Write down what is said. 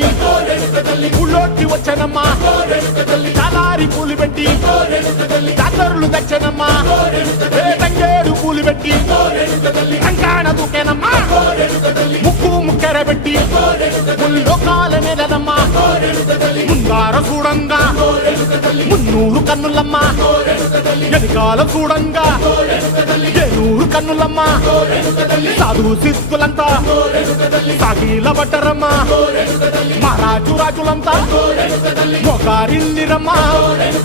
పెట్టి ఊళ్ళోకి వచ్చానమ్మా చాలారి పూలు పెట్టి జాతరులు తెచ్చానమ్మా తంగేడు పూలు పెట్టి కంకాణ దూకేనమ్మా ముక్కు ముక్కెర పెట్టి ముల్లోకాల నెలనమ్మా ముందార చూడంగా మున్నూరు కన్నులమ్మా ఎనకాల చూడంగా ఏనూరు కన్నులమ్మా సాధువు సిద్ధులంతా సాగిల బట్టరమ్మా మహారాజు రాజులంతా మొగారిల్లిరమ్మా